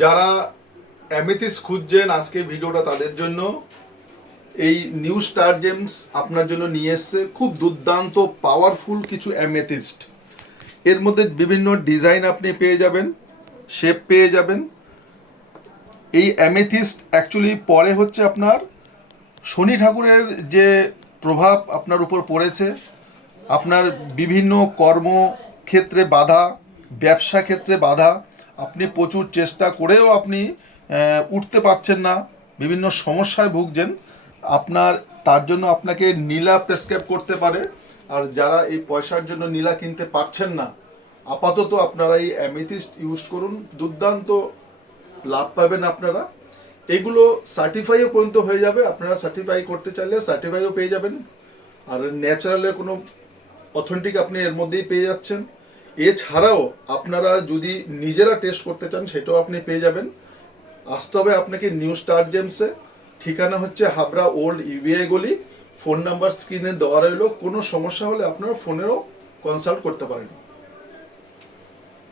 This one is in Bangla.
যারা অ্যামেথিস্ট খুঁজছেন আজকে ভিডিওটা তাদের জন্য। এই নিউ স্টার জেমস আপনার জন্য নিয়ে এসছে খুব দুর্দান্ত পাওয়ারফুল কিছু অ্যামেথিস্ট। এর মধ্যে বিভিন্ন ডিজাইন আপনি পেয়ে যাবেন, শেপ পেয়ে যাবেন। এই অ্যামেথিস্ট অ্যাকচুয়ালি পরে হচ্ছে আপনার শনি ঠাকুরের যে প্রভাব আপনার উপর পড়েছে, আপনার বিভিন্ন কর্মক্ষেত্রে বাধা, ব্যবসা ক্ষেত্রে বাধা, আপনি প্রচুর চেষ্টা করেও আপনি উঠতে পারছেন না, বিভিন্ন সমস্যায় ভুগছেন, আপনার তার জন্য আপনাকে নীলা প্রেসক্রাইব করতে পারে। আর যারা এই পয়সার জন্য নীলা কিনতে পারছেন না, আপাতত আপনারা এই অ্যামেথিস্ট ইউজ করুন, দুর্দান্ত লাভ পাবেন আপনারা। এগুলো সার্টিফাইও পর্যন্ত হয়ে যাবে, আপনারা সার্টিফাই করতে চাইলে সার্টিফাইও পেয়ে যাবেন। আর ন্যাচারালের কোনো অথেন্টিক আপনি এর মধ্যেই পেয়ে যাচ্ছেন। এছাড়াও আপনারা যদি নিজেরা টেস্ট করতে চান সেটাও আপনি পেয়ে যাবেন। আসতে হবে আপনাকে নিউ স্টার জেমসে। ঠিকানা হচ্ছে হাবড়া ওল্ড ইউবিআই গলি। ফোন নাম্বার স্ক্রিনে দেওয়া রইল। কোনো সমস্যা হলে আপনারা ফোনেরও কনসাল্ট করতে পারেন।